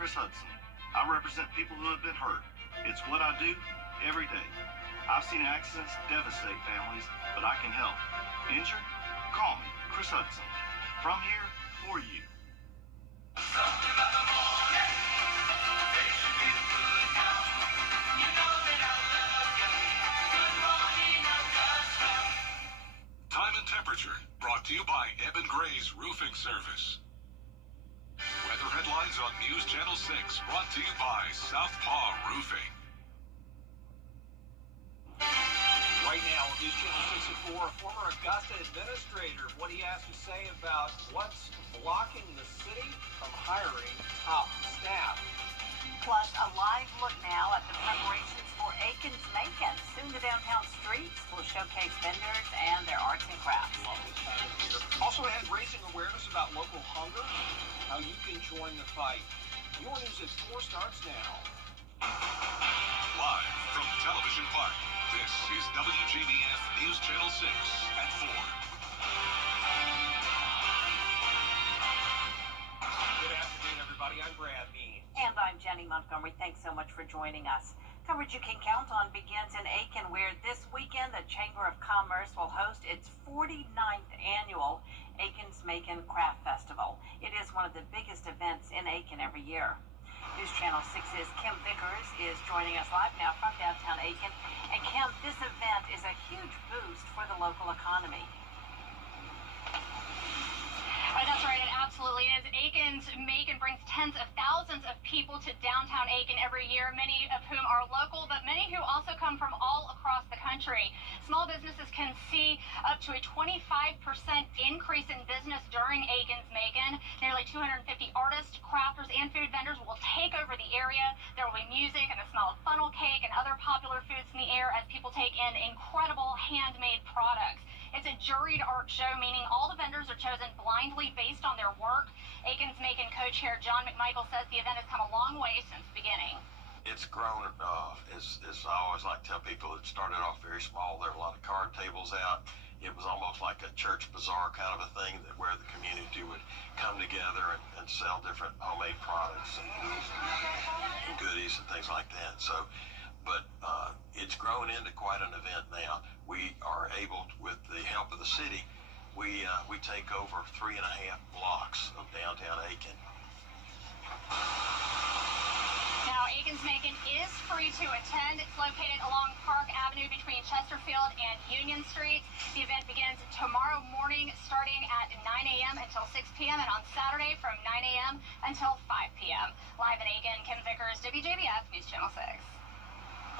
Chris Hudson. I represent people who have been hurt. It's what I do every day. I've seen accidents devastate families, but I can help. Injured? Call me, Chris Hudson. From here, for you. Time and temperature, brought to you by Eben Gray's Roofing Service. Weather headlines on News Channel 6, brought to you by Southpaw Roofing. Right now on News Channel 64, a former Augusta administrator, what he has to say about what's blocking the city from hiring top staff. Plus, a live look now at the preparations for Aiken's Macon. Soon the downtown streets will showcase vendors and their arts and crafts. Also ahead, raising awareness about local hunger, how you can join the fight. Your news at 4 starts now. Live from Television Park, this is WJBF News Channel 6 at 4. Good afternoon, everybody. I'm Brad Mead. And I'm Jenny Montgomery. Thanks so much for joining us. Coverage you can count on begins in Aiken, where this weekend the Chamber of Commerce will host its 49th annual Aiken's Macon Craft Festival. It is one of the biggest events in Aiken every year. News Channel 6's Kim Vickers is joining us live now from downtown Aiken. And Kim, this event is a huge boost for the local economy. That's right, it absolutely is. Aiken's Macon brings tens of thousands of people to downtown Aiken every year, many of whom are local, but many who also come from all across the country. Small businesses can see up to a 25% increase in business during Aiken's Macon. Nearly 250 artists, crafters, and food vendors will take over the area. There will be music and the smell of funnel cake and other popular foods in the air as people take in incredible handmade products. It's a juried art show, meaning all the vendors are chosen blindly based on their work. Aiken's Macon co-chair John McMichael says the event has come a long way since the beginning. It's grown, as I always like to tell people, it started off very small. There were a lot of card tables out. It was almost like a church bazaar kind of a thing where the community would come together and sell different homemade products and goodies and things like that. So, but it's grown into quite an event now. We are able, with the help of the city, we take over 3.5 blocks of downtown Aiken. Now, Aiken's Macon is free to attend. It's located along Park Avenue between Chesterfield and Union Street. The event begins tomorrow morning starting at 9 a.m. until 6 p.m. and on Saturday from 9 a.m. until 5 p.m. Live in Aiken, Kim Vickers, WJBF News Channel 6.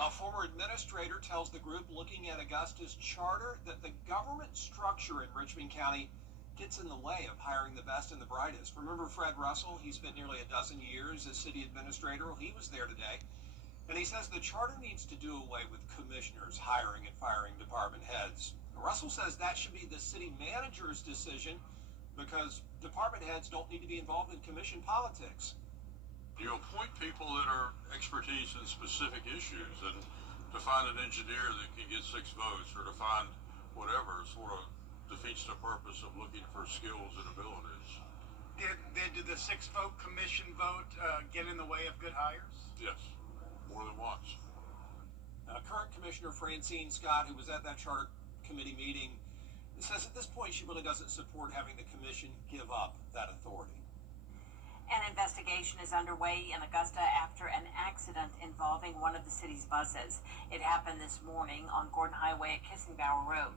A former administrator tells the group looking at Augusta's charter that the government structure in Richmond County gets in the way of hiring the best and the brightest. Remember Fred Russell? He spent nearly a dozen years as city administrator. Well, he was there today. And he says the charter needs to do away with commissioners hiring and firing department heads. Russell says that should be the city manager's decision because department heads don't need to be involved in commission politics. You appoint people that are expertise in specific issues, and to find an engineer that can get 6 votes or to find whatever sort of defeats the purpose of looking for skills and abilities. Did the 6-vote commission vote get in the way of good hires? Yes, more than once. Current Commissioner Francine Scott, who was at that charter committee meeting, says at this point she really doesn't support having the commission give up that authority. An investigation is underway in Augusta after an accident involving one of the city's buses. It happened this morning on Gordon Highway at Kissingbauer Road.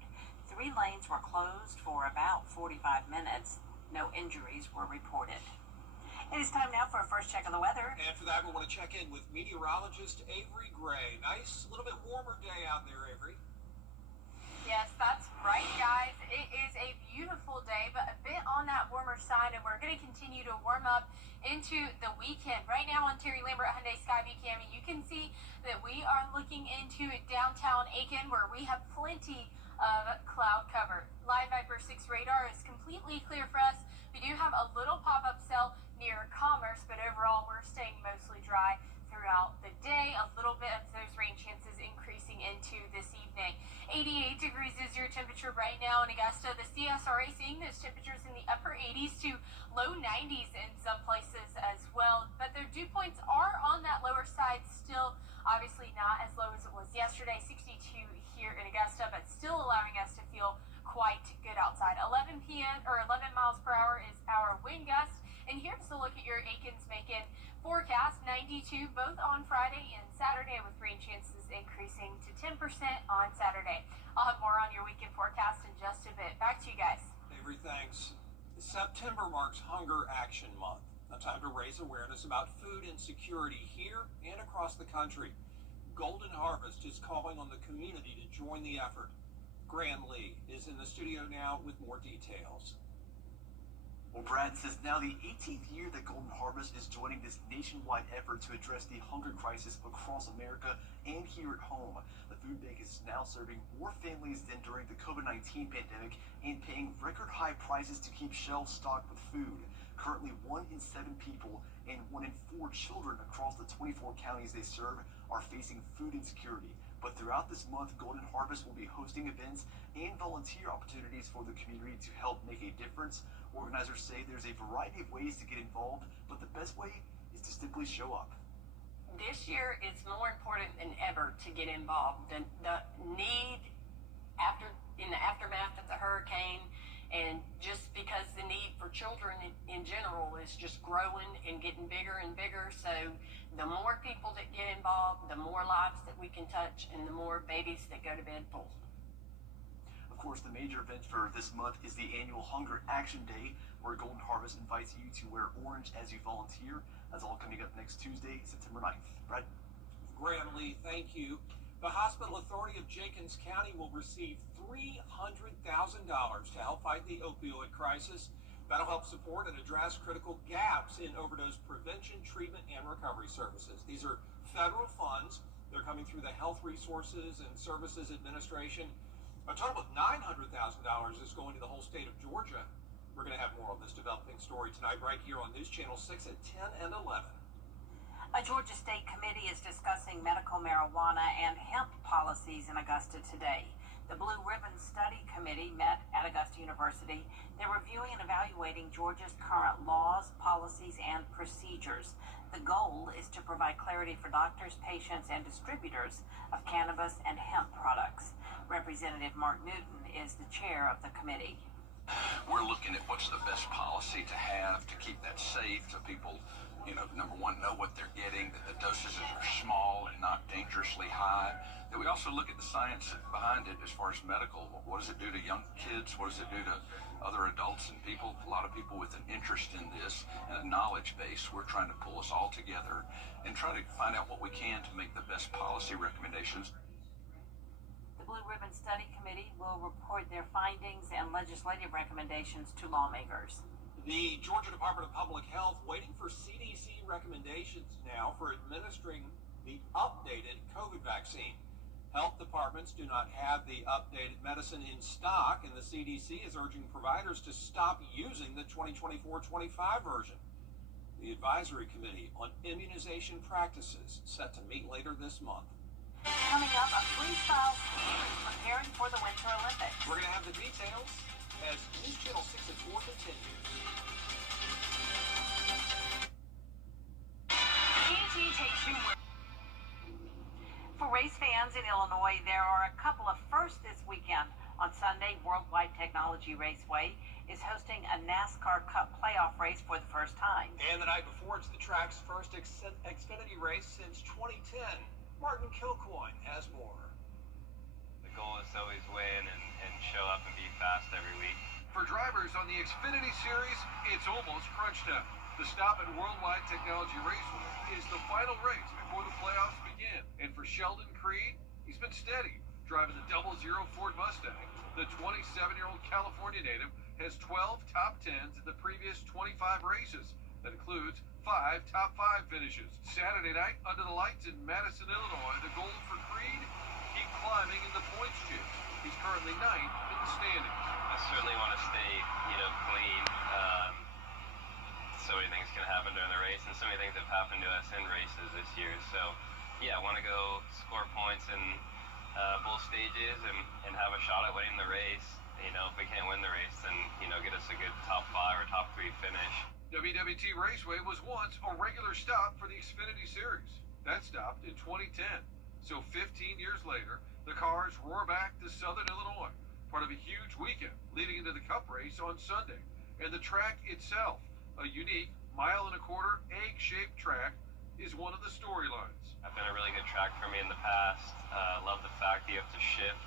3 lanes were closed for about 45 minutes. No injuries were reported. It is time now for a first check of the weather. And for that, we want to check in with meteorologist Avery Gray. Nice, a little bit warmer day out there, Avery. Yes, that's right, guys. It is a beautiful day, but a bit on that warmer side, and we're going to continue to warm up into the weekend. Right now on Terry Lambert Hyundai Skyview Cam, you can see that we are looking into downtown Aiken, where we have plenty of cloud cover. Live Viper 6 radar is completely clear for us. We do have a little pop-up cell near Commerce, but overall we're staying mostly dry throughout the day. A little bit of those rain chances increasing into this evening. 88 degrees is your temperature right now in Augusta. The CSRA seeing those temperatures in the upper 80s to low 90s in some places as well. But there do dew points are on that lower side still. Obviously not as low as it was yesterday, 62 here in Augusta, but still allowing us to feel quite good outside. 11 miles per hour is our wind gust. And here's a look at your Aikens-Macon forecast. 92 both on Friday and Saturday, with rain chances increasing to 10% on Saturday. I'll have more on your weekend forecast in just a bit. Back to you guys. Avery, thanks. September marks Hunger Action Month, a time to raise awareness about food insecurity here and across the country. Golden Harvest is calling on the community to join the effort. Graham Lee is in the studio now with more details. Well, Brad, this is now the 18th year that Golden Harvest is joining this nationwide effort to address the hunger crisis across America and here at home. The food bank is now serving more families than during the COVID-19 pandemic and paying record high prices to keep shelves stocked with food. Currently, 1 in 7 people and 1 in 4 children across the 24 counties they serve are facing food insecurity. But throughout this month, Golden Harvest will be hosting events and volunteer opportunities for the community to help make a difference. Organizers say there's a variety of ways to get involved, but the best way is to simply show up. This year, it's more important than ever to get involved. The need in the aftermath of the hurricane, and just because the need for children in general is just growing and getting bigger and bigger. So the more people that get involved, the more lives that we can touch, and the more babies that go to bed full. Of course, the major event for this month is the annual Hunger Action Day, where Golden Harvest invites you to wear orange as you volunteer. That's all coming up next Tuesday, September 9th. Brad? Graham Lee, thank you. The Hospital Authority of Jenkins County will receive $300,000 to help fight the opioid crisis. That'll help support and address critical gaps in overdose prevention, treatment, and recovery services. These are federal funds. They're coming through the Health Resources and Services Administration. A total of $900,000 is going to the whole state of Georgia. We're going to have more on this developing story tonight right here on News Channel 6 at 10 and 11. A Georgia State committee is discussing medical marijuana and hemp policies in Augusta today. The Blue Ribbon Study Committee met at Augusta University. They're reviewing and evaluating Georgia's current laws, policies, and procedures. The goal is to provide clarity for doctors, patients, and distributors of cannabis and hemp products. Representative Mark Newton is the chair of the committee. We're looking at what's the best policy to have to keep that safe, so people, number one, know what they're getting, that the dosages are small and not dangerously high. That we also look at the science behind it as far as medical. What does it do to young kids? What does it do to other adults and people? A lot of people with an interest in this and a knowledge base. We're trying to pull us all together and try to find out what we can to make the best policy recommendations. The Blue Ribbon Study Committee will report their findings and legislative recommendations to lawmakers. The Georgia Department of Public Health waiting for CDC recommendations now for administering the updated COVID vaccine. Health departments do not have the updated medicine in stock, and the CDC is urging providers to stop using the 2024-25 version. The Advisory Committee on Immunization Practices set to meet later this month. Coming up, a freestyle skier is preparing for the Winter Olympics. We're going to have the details as News Channel 6 at 4 continues. takes you where. For race fans in Illinois, there are a couple of firsts this weekend. On Sunday, Worldwide Technology Raceway is hosting a NASCAR Cup playoff race for the first time. And the night before, it's the track's first Xfinity race since 2010. Martin Kilcoyne has more. The goal is to always win and show up and be fast every week. For drivers on the Xfinity Series, it's almost crunch time. The stop at Worldwide Technology Raceway is the final race before the playoffs begin. And for Sheldon Creed, he's been steady, driving the 00 Ford Mustang. The 27-year-old California native has 12 top 10s in the previous 25 races. That includes 5 top 5 finishes. Saturday night, under the lights in Madison, Illinois, the goal for Creed, keep climbing in the points chip. He's currently 9th in the standings. I certainly want to stay, clean. So many things can happen during the race, and so many things have happened to us in races this year. So, yeah, I want to go score points in both stages and have a shot at winning the race. if we can't win the race, then, get us a good top 5 or top 3 finish. WWT Raceway was once a regular stop for the Xfinity Series. That stopped in 2010. So 15 years later, the cars roar back to Southern Illinois, part of a huge weekend leading into the Cup race on Sunday. And the track itself, a unique 1.25 mile egg-shaped track, is one of the storylines. It's been a really good track for me in the past. Love the fact that you have to shift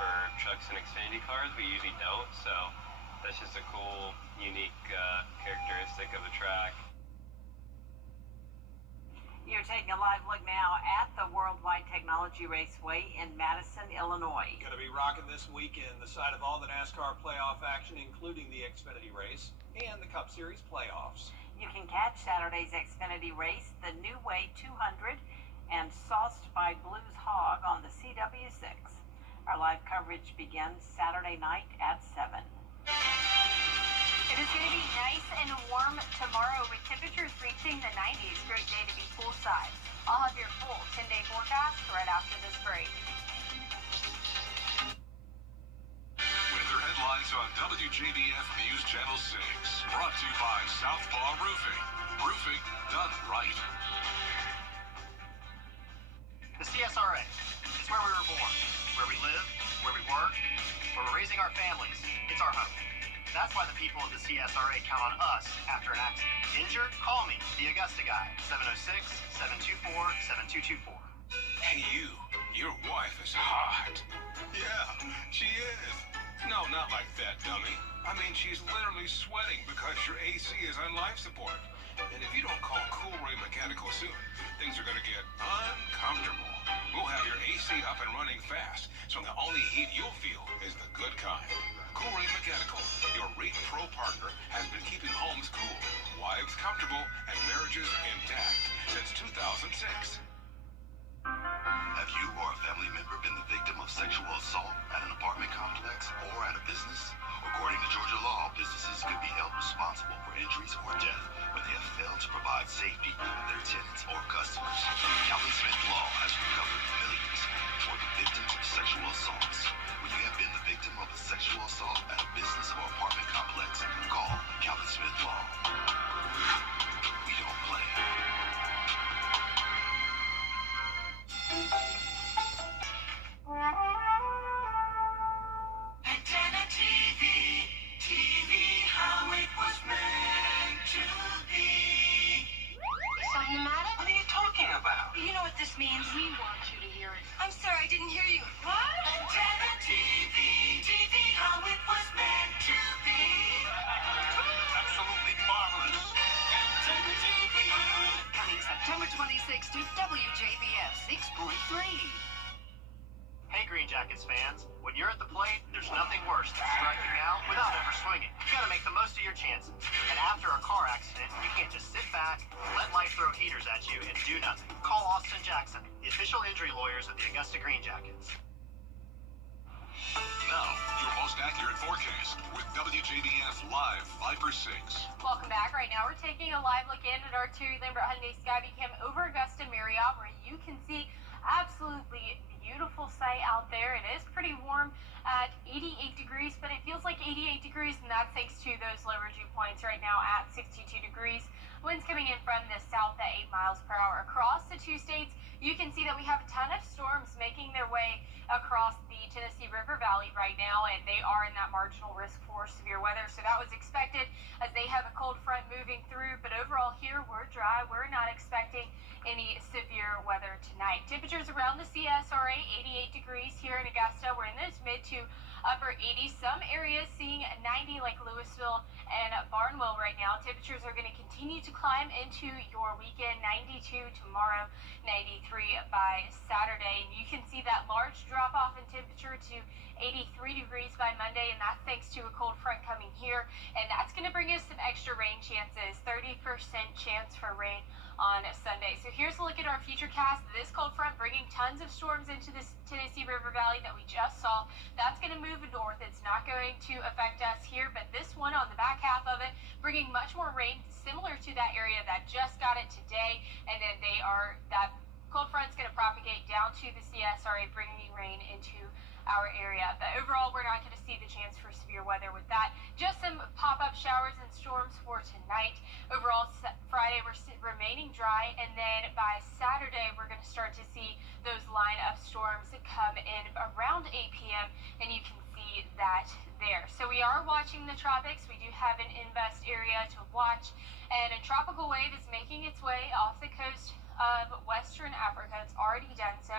for trucks and Xfinity cars. We usually don't, so that's just a cool, unique characteristic of the track. You're taking a live look now at the Worldwide Technology Raceway in Madison, Illinois. Going to be rocking this weekend the site of all the NASCAR playoff action, including the Xfinity race and the Cup Series playoffs. You can catch Saturday's Xfinity race, the New Way 200, and Sauced by Blues Hog on the CW6. Our live coverage begins Saturday night at 7. It is going to be nice and warm tomorrow with temperatures reaching the 90s. Great day to be poolside. I'll have your full 10-day forecast right after this break. Weather headlines on WJBF News Channel 6. Brought to you by Southpaw Roofing. Roofing done right. The CSRA is where we were born, where we live, where we work, where we're raising our families. It's our home. That's why the people of the CSRA count on us after an accident. Injured? Call me, the Augusta guy, 706-724-7224. Hey, you. Your wife is hot. Yeah, she is. No, not like that, dummy. I mean, she's literally sweating because your AC is on life support. And if you don't call Cool Ray Mechanical soon, things are going to get uncomfortable. We'll have your AC up and running fast, so the only heat you'll feel is the good kind. Cool Ray Mechanical, your Rate Pro partner, has been keeping homes cool, wives comfortable, and marriages intact since 2006. Have you or a family member been the victim of sexual assault at an apartment complex or at a business? According to Georgia law, businesses could be held responsible for injuries or death when they have failed to provide safety for their tenants or customers. Calvin Smith Law has recovered millions for the victims of sexual assaults. When you have been the victim of a sexual assault at a business or apartment complex, call Calvin Smith Law. We don't play. Antenna TV how it was meant to be. Something the matter? What are you talking about? You know what this means. We want you to hear it. I'm sorry, I didn't hear you. What? Antenna TV how it was meant to be. Absolutely marvelous. Antenna TV. Coming September 26th to WJBF 6.3. Hey, Green Jackets fans, when you're at the plate, there's nothing worse than striking out without ever swinging. You gotta make the most of your chances. And after a car accident, you can't just sit back, let life throw heaters at you, and do nothing. Call Austin Jackson, the official injury lawyers of the Augusta Green Jackets. Now, your most accurate forecast with WJBF Live 5/6. Welcome back. Right now, we're taking a live look in at our Terry Lambert Hyundai Skyview over Augusta Marriott, where you can see absolutely beautiful sight out there. It is pretty warm at 88 degrees, but it feels like 88 degrees, and that's thanks to those lower dew points right now at 62 degrees. Winds coming in from the south at 8 miles per hour across the two states. You can see that we have a ton of storms making their way across the Tennessee River Valley right now, and they are in that marginal risk for severe weather. So that was expected as they have a cold front moving through, but overall here we're dry. We're not expecting any severe weather tonight. Temperatures around the CSRA, 88 degrees here in Augusta. We're in those mid to upper 80s. Some areas seeing 90 like Louisville and Barnwell right now. Temperatures are going to continue to climb into your weekend. 92 tomorrow, 93 by Saturday. And you can see that large drop off in temperature to 83 degrees by Monday, and that's thanks to a cold front coming here. And that's going to bring us some extra rain chances, 30% chance for rain on Sunday. So here's a look at our future cast. This cold front bringing tons of storms into this Tennessee River Valley that we just saw. That's going to move north. It's not going to affect us here, but this one on the back half of it bringing much more rain similar to that area that just got it today. And then that cold front's going to propagate down to the CSRA, bringing rain into our area. But overall, we're not going to see the chance for severe weather with that. Just some pop-up showers and storms for tonight. Overall, Friday we're remaining dry, and then by Saturday we're going to start to see those line of storms come in around 8 p.m. and you can see that there. So we are watching the tropics. We do have an invest area to watch, and a tropical wave is making its way off the coast of Western Africa. It's already done so.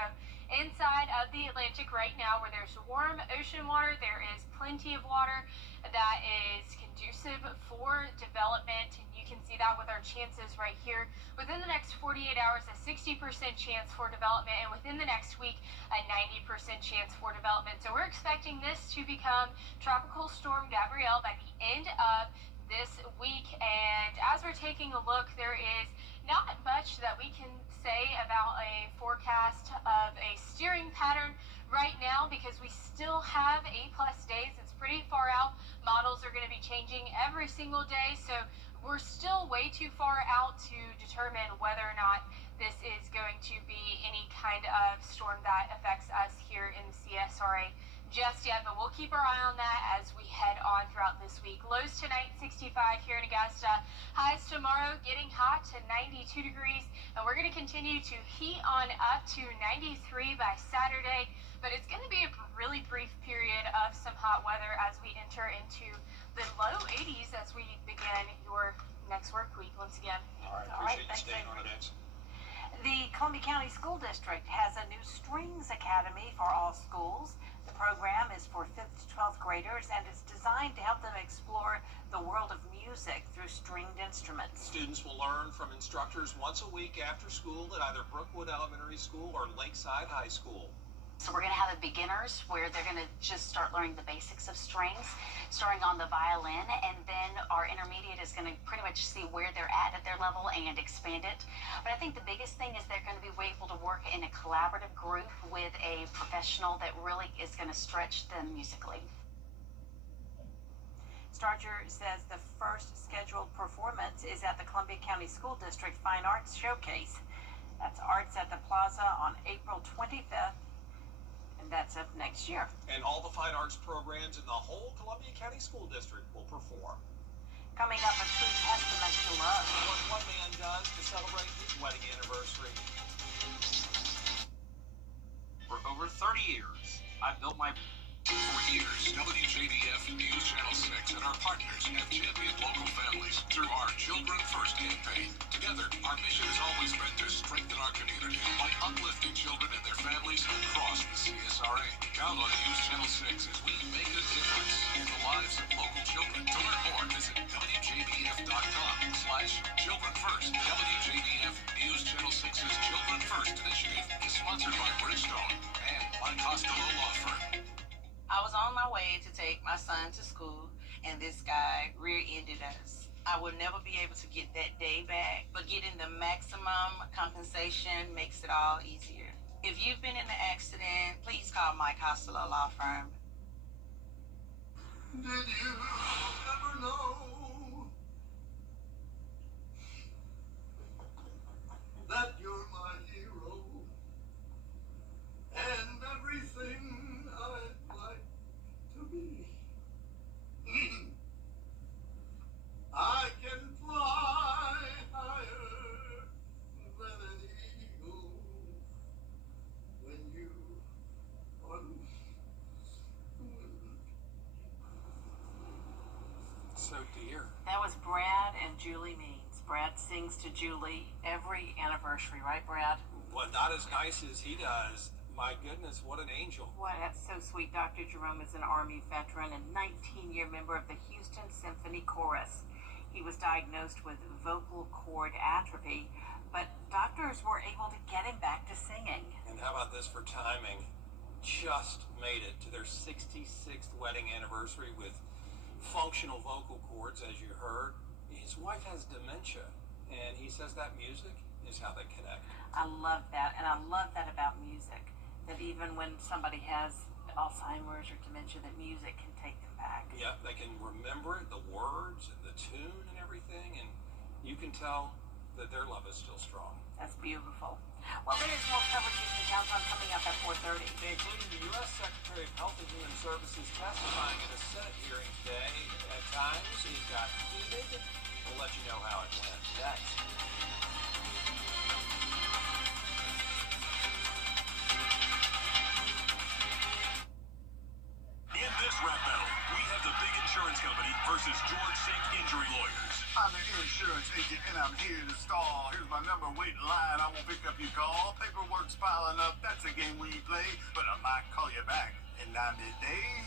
Inside of the Atlantic right now, where there's warm ocean water, there is plenty of water that is conducive for development, and you can see that with our chances right here. Within the next 48 hours, a 60% chance for development, and within the next week, a 90% chance for development. So we're expecting this to become Tropical Storm Gabrielle by the end of this week. And as we're taking a look, there is not much that we can say about a forecast of a steering pattern right now, because we still have 8+ days. It's pretty far out. Models are going to be changing every single day, so we're still way too far out to determine whether or not this is going to be any kind of storm that affects us here in the CSRA just yet, but we'll keep our eye on that as we head on throughout this week. Lows tonight, 65 here in Augusta. Highs tomorrow, getting hot to 92 degrees, and we're going to continue to heat on up to 93 by Saturday, but it's going to be a really brief period of some hot weather as we enter into the low 80s as we begin your next work week once again. All right, appreciate you staying on it, Nancy. The Columbia County School District has a new Strings Academy for all schools. The program is for 5th to 12th graders, and it's designed to help them explore the world of music through stringed instruments. Students will learn from instructors once a week after school at either Brookwood Elementary School or Lakeside High School. So we're going to have a beginners where they're going to just start learning the basics of strings, starting on the violin, and then our intermediate is going to pretty much see where they're at their level and expand it. But I think the biggest thing is they're going to be able to work in a collaborative group with a professional that really is going to stretch them musically. Starger says the first scheduled performance is at the Columbia County School District Fine Arts Showcase. That's Arts at the Plaza on April 25th. And that's up next year. And all the fine arts programs in the whole Columbia County School District will perform. Coming up, a true testament to love. What one man does to celebrate his wedding anniversary. For over 30 years, I've built my... For years, WJBF News Channel 6 and our partners have championed local families through our Children First campaign. Together, our mission has always been to strengthen our community by uplifting children and their families across the CSRA. Count on News Channel 6 as we make a difference in the lives of local children. To learn more, visit WJBF.com/Children First. WJBF News Channel 6's Children First initiative is sponsored by Bridgestone and by Costello Law Firm. I was on my way to take my son to school, and this guy rear-ended us. I will never be able to get that day back, but getting the maximum compensation makes it all easier. If you've been in an accident, please call my Costello Law Firm. Did you ever know that you're my hero and everything I'd like to be? I can fly higher than an eagle when you are. So dear. That was Brad and Julie Means. Brad sings to Julie every anniversary, right, Brad? Well, not as nice as he does. My goodness, what an angel. Well, that's so sweet. Dr. Jerome is an Army veteran and 19-year member of the Houston Symphony Chorus. He was diagnosed with vocal cord atrophy, but doctors were able to get him back to singing. And how about this for timing? Just made it to their 66th wedding anniversary with functional vocal cords, as you heard. His wife has dementia, and he says that music is how they connect. I love that, and I love that about music, that even when somebody has Alzheimer's or dementia, that music can take them back. Yeah, they can remember the words and the tune and everything, and you can tell that their love is still strong. That's beautiful. Well, there is more coverage you can Countdown coming up at 4:30. Including the U.S. Secretary of Health and Human Services testifying in a Senate hearing today. At times, it got heated. We'll let you know how it went next. In this rap battle, we have the big insurance company versus George Sink Injury Lawyers. I'm the insurance agent and I'm here to stall. Here's my number, wait in line, I won't pick up your call. Paperwork's piling up, that's a game we play, but I might call you back in 90 days.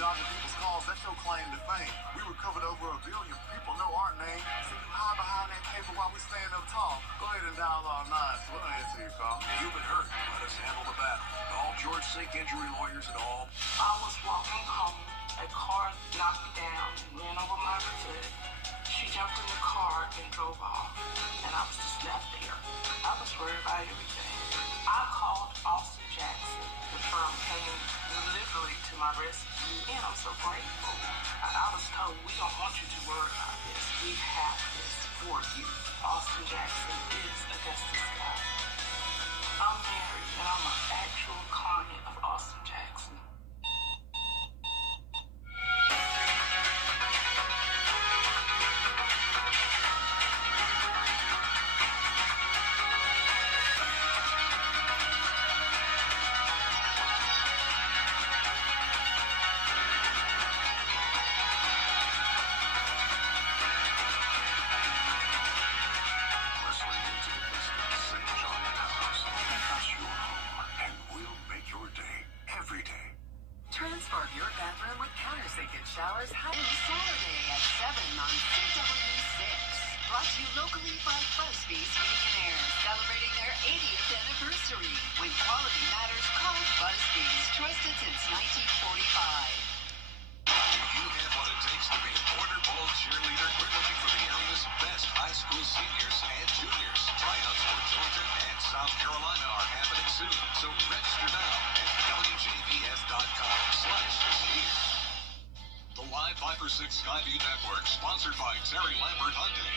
Dodging people's calls, that's your claim to fame. We recovered over 1 billion people know our name. So you hide behind that paper while we stand up tall. Go ahead and dial our 9, so we'll answer your call. You've been hurt. Let us handle the battle. Call George Sink Injury Lawyers at all. I was walking home. A car knocked me down and ran over my foot. She jumped in the car and drove off. And I was just left there. I was worried about everything. I called Austin Jackson. The firm came literally to my rescue, and I'm so grateful. I was told, we don't want you to worry about this. We have this for you. Austin Jackson is Augustus Scott. I'm married, and I'm an actual client of Austin Jackson. Transform your bathroom with countersink showers. Saturday at 7 on CW6. Brought to you locally by Busby's Heating and Air, celebrating their 80th anniversary. When quality matters, call Busby's. Trusted since 1945. You have what it takes to be a Border Bowl cheerleader. We're looking for the area's best high school seniors and juniors. Tryouts for Georgia and South Carolina are happening soon, so register now at WJBF.com/cheer. The Live 5 for 6 Skyview Network, sponsored by Terry Lambert Hyundai.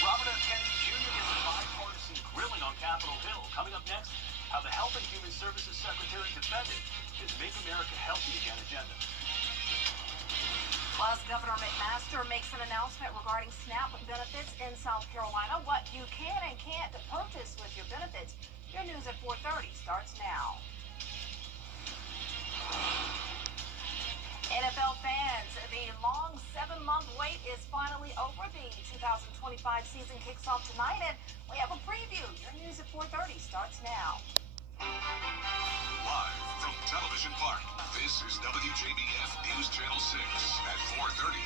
Robert F. Kennedy Jr. gets a bipartisan grilling on Capitol Hill. Coming up next, how the Health and Human Services Secretary defended his Make America Healthy Again agenda. Plus, Governor McMaster makes an announcement regarding SNAP benefits in South Carolina. What you can and can't purchase with your benefits. Your news at 4:30 starts now. NFL fans, the long 7-month wait is finally over. The 2025 season kicks off tonight, and we have a preview. Your news at 4:30 starts now. Live from Television Park, this is WJBF News Channel 6 at 4:30.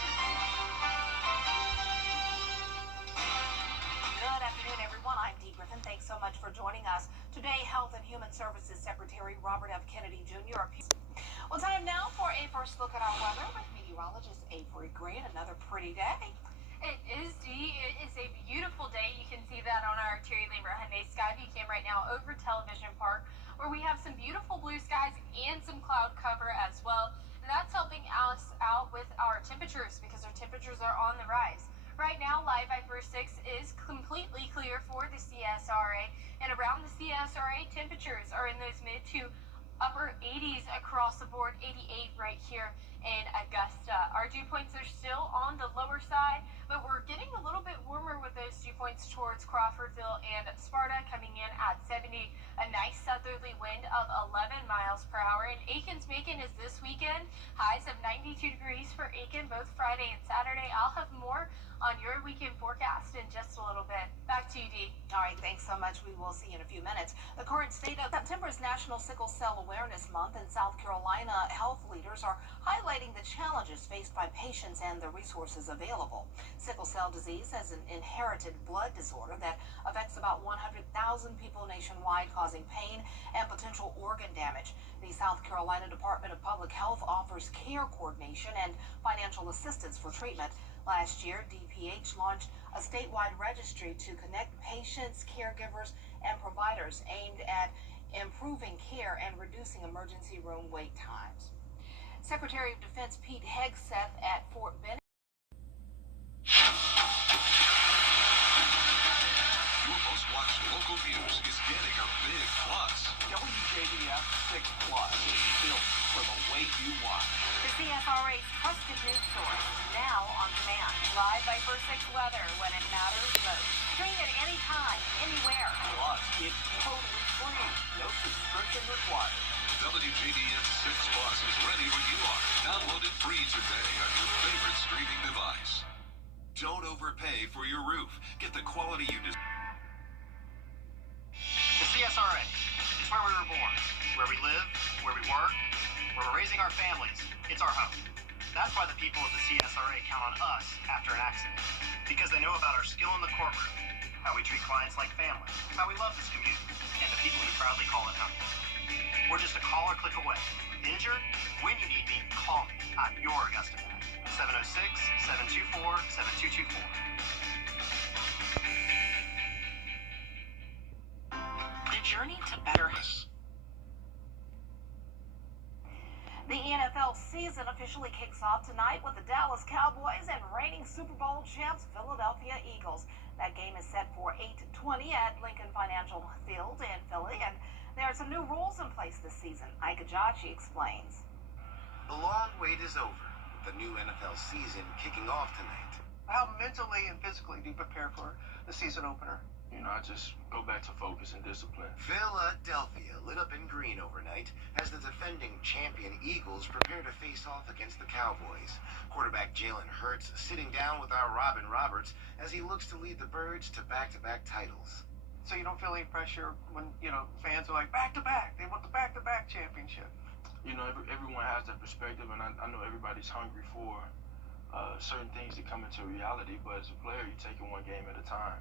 Good afternoon, everyone. I'm Dee Griffin. Thanks so much for joining us. Today, Health and Human Services Secretary Robert F. Kennedy Jr. Well, time now for a first look at our weather with meteorologist Avery Green. Another pretty day. It is, Dee. It is a beautiful day. You can see that on our Terry Lambert Hyundai Skyview cam right now over Television Park, where we have some beautiful blue skies and some cloud cover as well. And that's helping us out with our temperatures because our temperatures are on the rise. Right now, Live 546 is completely clear for the CSRA, and around the CSRA, temperatures are in those mid to upper 80s across the board, 88 right here in Augusta. Our dew points are still on the lower side, but we're getting a little bit warmer with those dew points towards Crawfordville and Sparta, coming in at 70, a nice southerly wind of 11 miles per hour. And Aikens-Macon is this weekend, highs of 92 degrees for Aiken both Friday and Saturday. I'll have more on your weekend forecast in just a little bit. Back to you, Dee. All right, thanks so much. We will see you in a few minutes. The current state of September is National Sickle Cell Awareness Month. In South Carolina, health leaders are highlighting the challenges faced by patients and the resources available. Sickle cell disease is an inherited blood disorder that affects about 100,000 people nationwide, causing pain and potential organ damage. The South Carolina Department of Public Health offers care coordination and financial assistance for treatment. Last year, DPH launched a statewide registry to connect patients, caregivers, and providers aimed at improving care and reducing emergency room wait times. Secretary of Defense Pete Hegseth at Fort Benning. Your most watched Plus. WJBF 6 Plus is built for the way you want. The CSRA's trusted news source, now on demand. Live by First 6 weather when it matters most. Stream it anytime, anywhere. Plus, it's totally free. No subscription required. WJBF 6 Plus is ready when you are. Download it free today on your favorite streaming device. Don't overpay for your roof. Get the quality you deserve. The CSRA. It's where we were born, where we live, where we work, where we're raising our families. It's our home. That's why the people of the CSRA count on us after an accident. Because they know about our skill in the courtroom, how we treat clients like family, how we love this community, and the people who proudly call it home. We're just a call or click away. Injured? When you need me, call me. I'm your Augusta guy. 706-724-7224. The journey to betterness. The NFL season officially kicks off tonight with the Dallas Cowboys and reigning Super Bowl champs Philadelphia Eagles. That game is set for 8:20 at Lincoln Financial Field in Philly, and there are some new rules in place this season. Ike Ajachi explains. The long wait is over, with the new NFL season kicking off tonight. How mentally and physically do you prepare for the season opener? You know, I just go back to focus and discipline. Philadelphia, lit up in green overnight, as the defending champion Eagles prepare to face off against the Cowboys. Quarterback Jalen Hurts sitting down with our Robin Roberts as he looks to lead the Birds to back-to-back titles. So you don't feel any pressure when, fans are like, back-to-back. They want the back-to-back championship. You know, everyone has that perspective, and I know everybody's hungry for certain things to come into reality, but as a player, you take it one game at a time.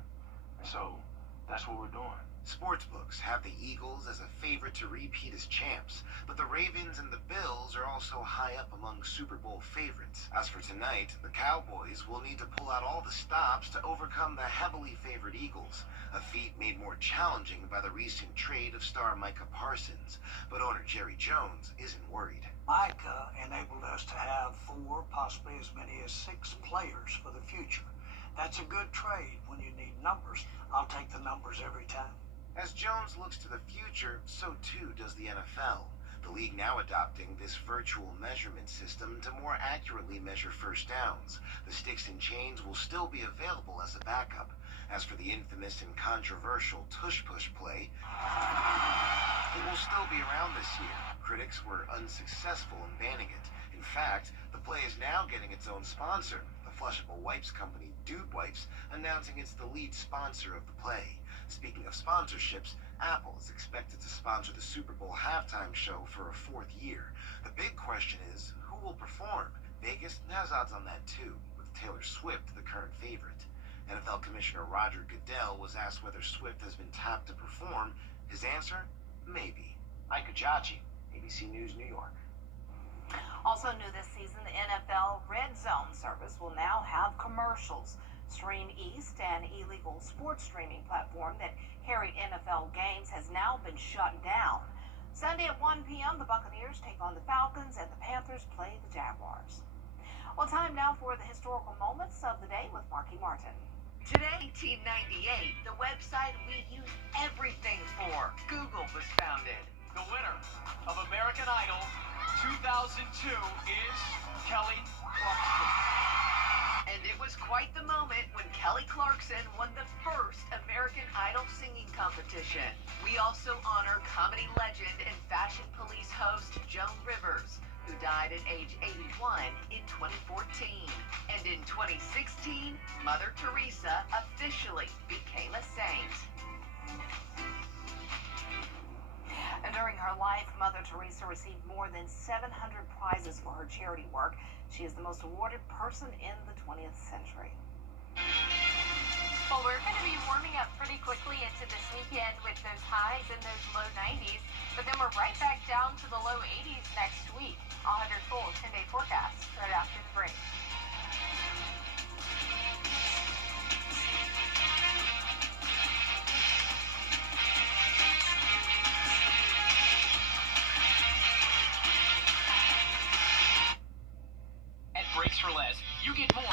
And so that's what we're doing. Sportsbooks have the Eagles as a favorite to repeat as champs, but the Ravens and the Bills are also high up among Super Bowl favorites. As for tonight, the Cowboys will need to pull out all the stops to overcome the heavily favored Eagles, a feat made more challenging by the recent trade of star Micah Parsons. But owner Jerry Jones isn't worried. Micah enabled us to have 4, possibly as many as 6 players for the future. That's a good trade when you need numbers. I'll take the numbers every time. As Jones looks to the future, so too does the NFL. The league now adopting this virtual measurement system to more accurately measure first downs. The sticks and chains will still be available as a backup. As for the infamous and controversial tush-push play, it will still be around this year. Critics were unsuccessful in banning it. In fact, the play is now getting its own sponsor. Flushable wipes company Dude Wipes announcing it's the lead sponsor of the play. Speaking of sponsorships, Apple is expected to sponsor the Super Bowl halftime show for a 4th year. The big question is, who will perform? Vegas has odds on that too, with Taylor Swift the current favorite. NFL Commissioner Roger Goodell was asked whether Swift has been tapped to perform. His answer? Maybe. Ike Ajachi, ABC News, New York. Also new this season, the NFL Red Zone service will now have commercials. Stream East, an illegal sports streaming platform that carried NFL games, has now been shut down. Sunday at 1 p.m., the Buccaneers take on the Falcons and the Panthers play the Jaguars. Well, time now for the historical moments of the day with Marky Martin. Today, 1898, the website we use everything for, Google, was founded. The winner of American Idol 2002 is Kelly Clarkson. And it was quite the moment when Kelly Clarkson won the first American Idol singing competition. We also honor comedy legend and Fashion Police host Joan Rivers, who died at age 81 in 2014. And in 2016, Mother Teresa officially became a saint. And during her life, Mother Teresa received more than 700 prizes for her charity work. She is the most awarded person in the 20th century. Well, we're going to be warming up pretty quickly into this weekend with those highs in those low 90s, but then we're right back down to the low 80s next week. I'll have your full 10-day forecast right after the break. Brakes for less. You get more. All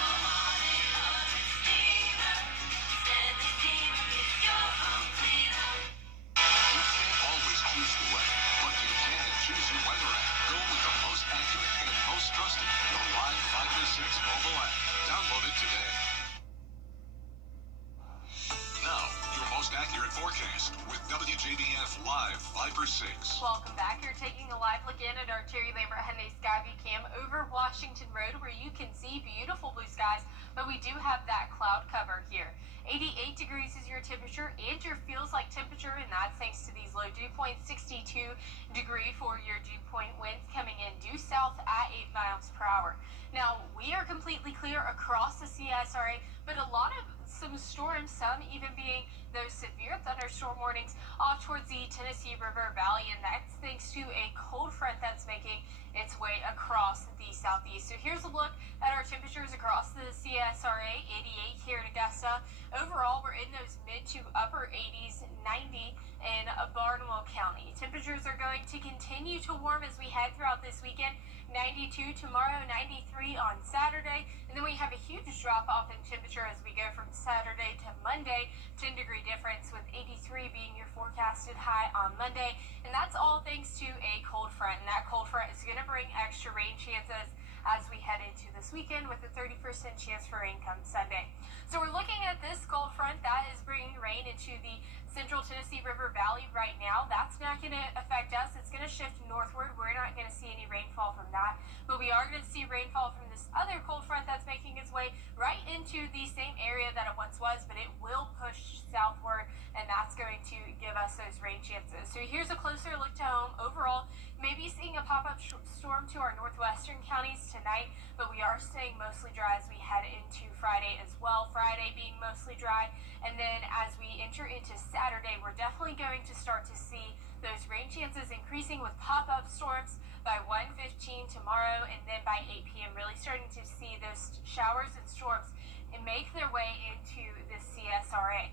Forecast with WJBF Live 5/6. Welcome back. You're taking a live look in at our Terry Lambert Hyundai Skyview Cam over Washington Road, where you can see beautiful blue skies, but we do have that cloud cover here. 88 degrees is your temperature and your feels like temperature, and that's thanks to these low dew points. 62 degree for your dew point. Winds coming in due south at 8 miles per hour. Now, we are completely clear across the CSRA, but a lot of some storms, some even being those severe thunderstorm warnings off towards the Tennessee River Valley, and that's thanks to a cold front that's making its way across the southeast. So here's a look at our temperatures across the CSRA. 88 here in Augusta. Overall, we're in those mid to upper 80s, 90 in Barnwell County. Temperatures are going to continue to warm as we head throughout this weekend. 92 tomorrow, 93 on Saturday, and then we have a huge drop off in temperature as we go from Saturday to Monday. 10-degree difference, with 83 being your forecasted high on Monday, and that's all thanks to a cold front, and that cold front is going to bring extra rain chances as we head into this weekend, with a 30% chance for rain come Sunday. So we're looking at this cold front that is bringing rain into the central Tennessee River Valley right now. That's not going to affect us. It's going to shift northward. We're not going to see any rainfall from that, but we are going to see rainfall from this other cold front that's making its way right into the same area that it once was, but it will push southward, and that's going to give us those rain chances. So here's a closer look to home. Overall, maybe seeing a pop-up storm to our northwestern counties tonight, but we are staying mostly dry as we head into Friday as well. Friday being mostly dry, and then as we enter into Saturday, we're definitely going to start to see those rain chances increasing with pop-up storms by 1:15 tomorrow, and then by 8 p.m. really starting to see those showers and storms and make their way into the CSRA.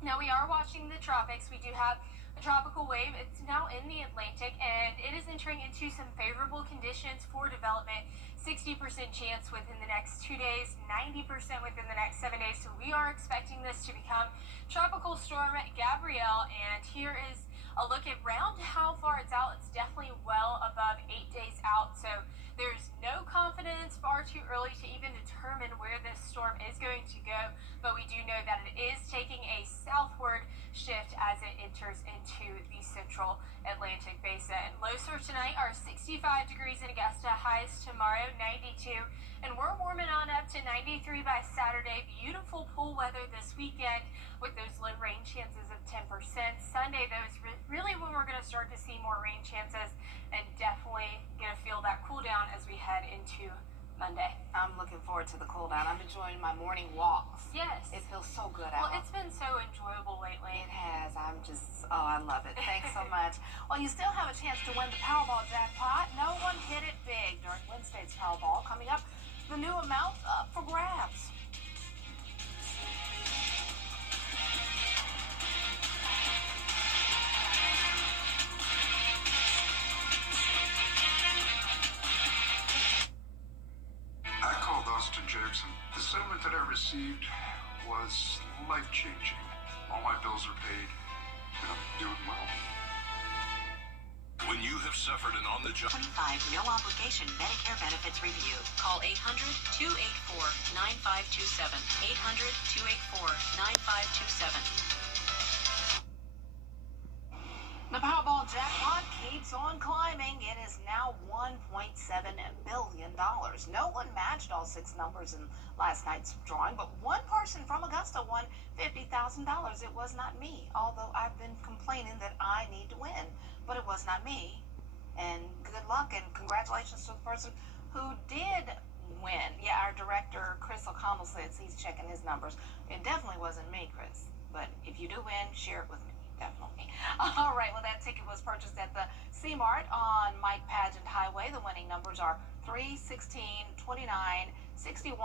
Now, we are watching the tropics. We do have a tropical wave. It's now in the Atlantic, and it is entering into some favorable conditions for development. 60% chance within the next 2 days, 90% within the next 7 days. So we are expecting this to become Tropical Storm Gabrielle, and here is a look at round how far it's out. It's definitely well above 8 days out, so there's no confidence, far too early to even determine where this storm is going to go, but we do know that it is taking a southward shift as it enters into the central Atlantic basin. Lows for tonight are 65 degrees in Augusta, highs tomorrow 92, and we're warming on up to 93 by Saturday. Beautiful pool weather this weekend with those low rain chances of 10%. Sunday, though, is really when we're going to start to see more rain chances, and definitely going to feel that cool down as we head into Monday. I'm looking forward to the cool down. I'm enjoying my morning walks. Yes. It feels so good Well, out. it's been so enjoyable lately. It has. I love it. Thanks so much. Well, you still have a chance to win the Powerball jackpot. No one hit it big during Wednesday's Powerball. Coming up, the new amount up for grabs. I called Austin Jackson. The settlement that I received was life-changing. All my bills are paid, and I'm doing well. When you have suffered an on-the-job 25 no obligation Medicare benefits review. Call 800-284-9527. 800-284-9527. The Powerball jackpot keeps on climbing. It is now $1.7 billion. No one matched all 6 numbers in last night's drawing, but one person from Augusta won $50,000. It was not me, although I've been complaining that I need to win, but it was not me. And good luck and congratulations to the person who did win. Yeah, our director, Chris O'Connell, says he's checking his numbers. It definitely wasn't me, Chris, but if you do win, share it with me. Definitely. All right, well, that ticket was purchased at the C-Mart on Mike Pageant Highway. The winning numbers are 3, 16, 29, 61,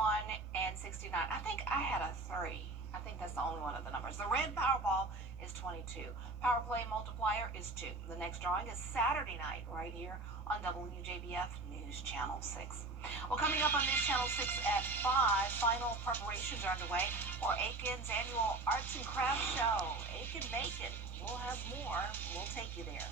and 69. I think I had a 3. I think that's the only one of the numbers. The red Powerball is 22. Power Play multiplier is 2. The next drawing is Saturday night right here on WJBF News Channel 6. Well, coming up on News Channel 6 at 5, final preparations are underway for Aiken's annual Arts and Crafts Show. Aiken Macon. We'll have more. We'll take you there.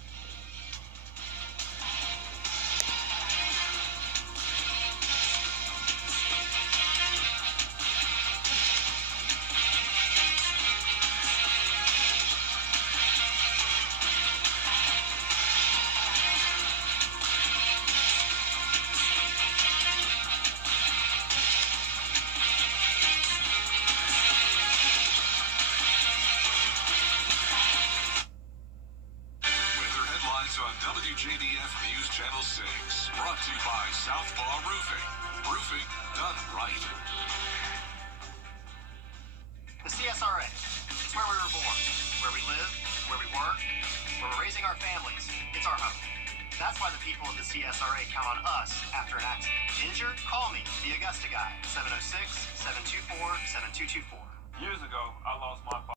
Channel 6. Brought to you by Southpaw Roofing. Roofing done right. The CSRA. It's where we were born, where we live, where we work, where we're raising our families. It's our home. That's why the people of the CSRA count on us after an accident. Injured? Call me, the Augusta guy, 706-724-7224. Years ago, I lost my